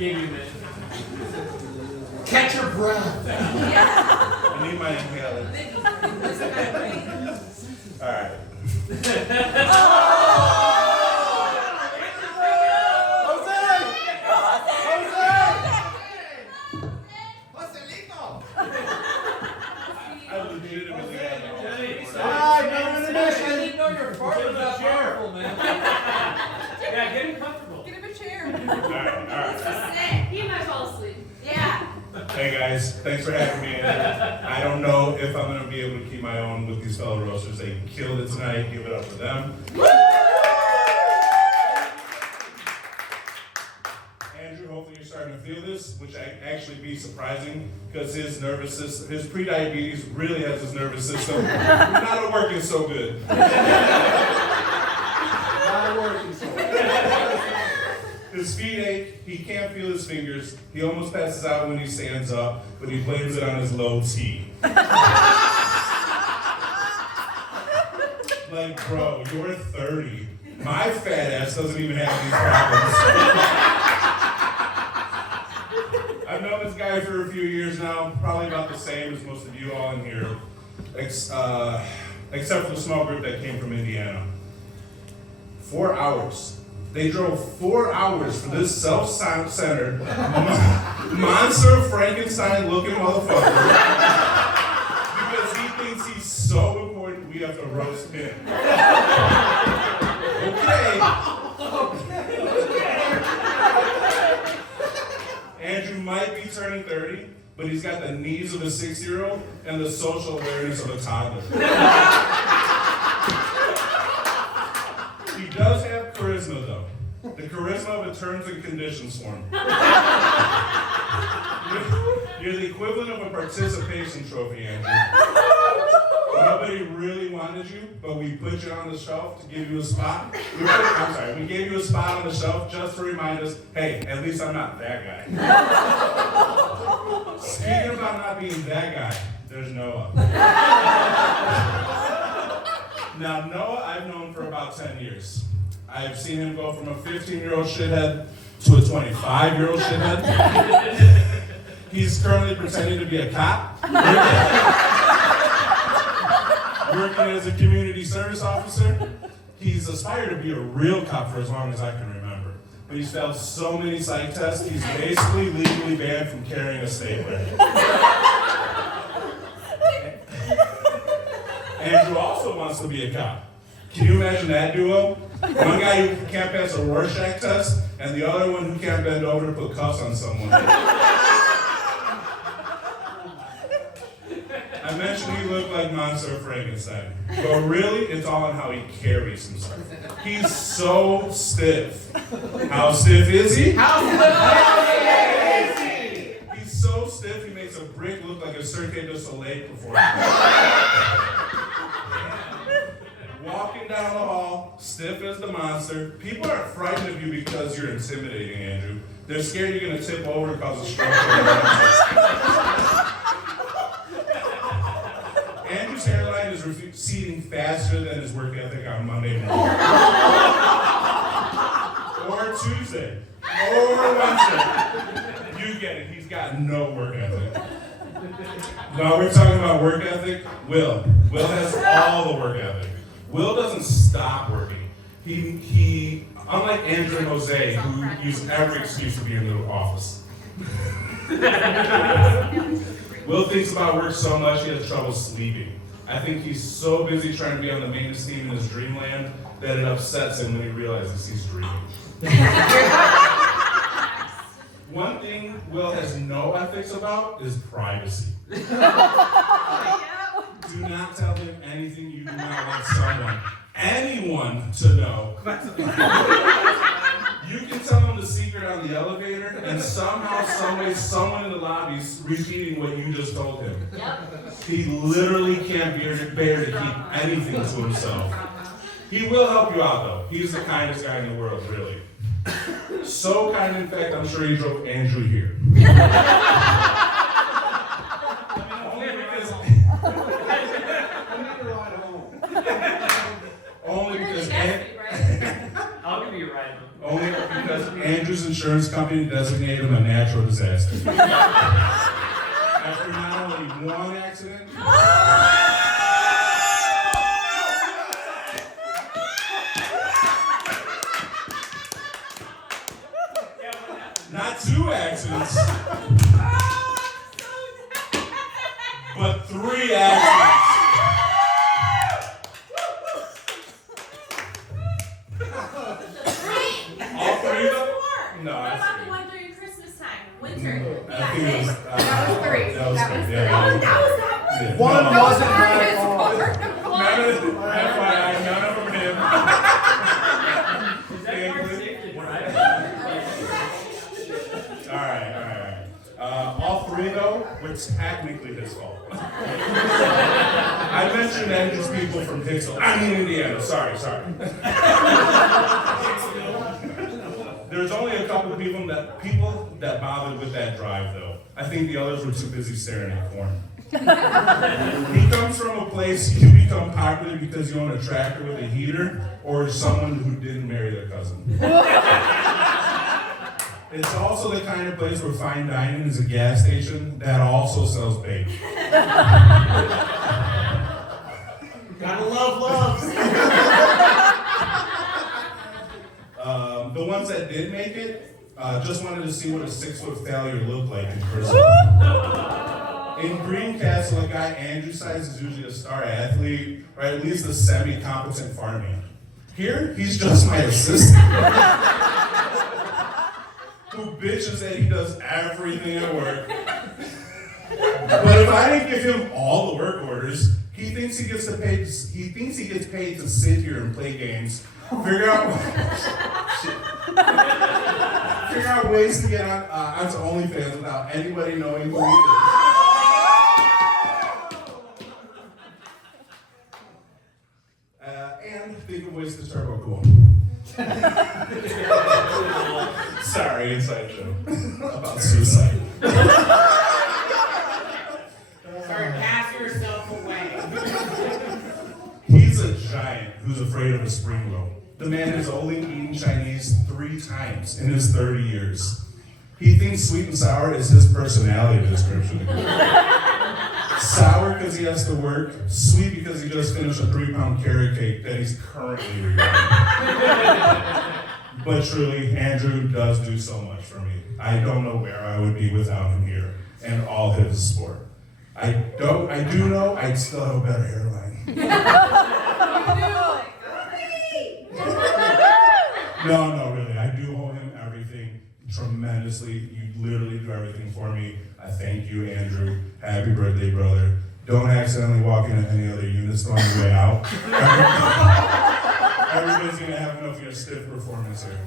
Gave you a minute. Catch your breath. I need my inhaler. All right. I legitimately had no I didn't know your fart was that powerful, man. Yeah, get him comfortable. Get him a chair. All right. He might fall asleep. Yeah. Hey guys, thanks for having me in. I don't know if I'm going to be able to keep my own with these fellow roasters. They killed it tonight. Give it up for them. Andrew, hopefully you're starting to feel this, which actually be surprising because his nervous system, his pre-diabetes really has his nervous system not working so good. Not working so well. His feet ache, he can't feel his fingers, he almost passes out when he stands up, but he blames it on his low T. Like, bro, you're 30. My fat ass doesn't even have these problems. I've known this guy for a few years now, probably about the same as most of you all in here, except for the small group that came from Indiana. 4 hours. They drove 4 hours for this self-centered, monster Frankenstein-looking motherfucker because he thinks he's so important we have to roast him. Okay. Andrew might be turning 30, but he's got the knees of a 6-year-old and the social awareness of a toddler. He does have charisma, though. The charisma of a terms and conditions form. You're the equivalent of a participation trophy, Andrew. Nobody really wanted you, but we put you on the shelf to give you a spot. We gave you a spot on the shelf just to remind us, hey, at least I'm not that guy. Speaking about not being that guy, there's Noah. Now, Noah I've known for about 10 years. I've seen him go from a 15-year-old shithead to a 25-year-old shithead. He's currently pretending to be a cop, working as a community service officer. He's aspired to be a real cop for as long as I can remember. But he's failed so many psych tests, he's basically legally banned from carrying a stapler. Andrew also wants to be a cop. Can you imagine that duo? One guy who can't pass a Rorschach test, and the other one who can't bend over to put cuffs on someone. I mentioned he looked like Monster Frankenstein, but really, it's all on how he carries himself. He's so stiff. How stiff is he? He's so stiff, he makes a brick look like a Cirque du Soleil performance. Walking down the hall, stiff as the monster. People aren't frightened of you because you're intimidating, Andrew. They're scared you're going to tip over and cause a stroke. Andrew's hairline is receding faster than his work ethic on Monday morning. Or Tuesday. Or Wednesday. You get it. He's got no work ethic. No, we're talking about work ethic. Will has all the work ethic. Will doesn't stop working. He unlike Andrew and Jose, who use every excuse to be in the office. Will thinks about work so much he has trouble sleeping. I think he's so busy trying to be on the maintenance team in his dreamland that it upsets him when he realizes he's dreaming. One thing Will has no ethics about is privacy. Do not tell him anything you do not want anyone to know. You can tell him the secret on the elevator, and somehow, someway, someone in the lobby is repeating what you just told him. Yep. He literally can't bear to keep anything to himself. He will help you out, though. He's the kindest guy in the world, really. So kind, in fact, I'm sure he drove Andrew here. Only because I'll give you you're riding him. Only because Andrew's insurance company designated him a natural disaster. After not only one accident, not 2 accidents, but 3 accidents. All 3 of them? No, What I about see. the one during Christmas time? Winter. I You got think it was, hit? that was 3. That was That 3. was Yeah, Oh, that was that one? yeah. One No, wasn't my fault. None of them, FYI, none of them are him. Is that car safe to drive? Alright. All 3 though, were technically his fault. I mentioned Andrew's people from Hicksville. I mean Indiana, sorry. There's only a couple of people that bothered with that drive though. I think the others were too busy staring at corn. He comes from a place you become popular because you own a tractor with a heater or someone who didn't marry their cousin. It's also the kind of place where fine dining is a gas station that also sells bait. Gotta love loves. The ones that did make it just wanted to see what a 6-foot failure looked like in person. In Greencastle, a guy Andrew size is usually a star athlete, or at least a semi-competent farmhand. Here, he's just my assistant. Who bitches that he does everything at work. But if I didn't give him all the work orders, he thinks he gets paid to sit here and play games, figure out ways to get onto OnlyFans without anybody knowing who he is. And think of ways to turbo cool. Sorry, inside joke about suicide. Sorry, pass yourself away. He's a giant who's afraid of a spring roll. The man has only eaten Chinese 3 times in his 30 years. He thinks sweet and sour is his personality description. Sour because he has to work, sweet because he just finished a 3-pound carrot cake that he's currently regretting. But truly, Andrew does do so much for me. I don't know where I would be without him here and all his support. I do know I'd still have a better hairline. No, really. I do owe him everything tremendously. You literally do everything for me. I thank you, Andrew. Happy birthday, brother. Don't accidentally walk into any other units on your way out. Everybody's gonna have enough of your stiff performance here.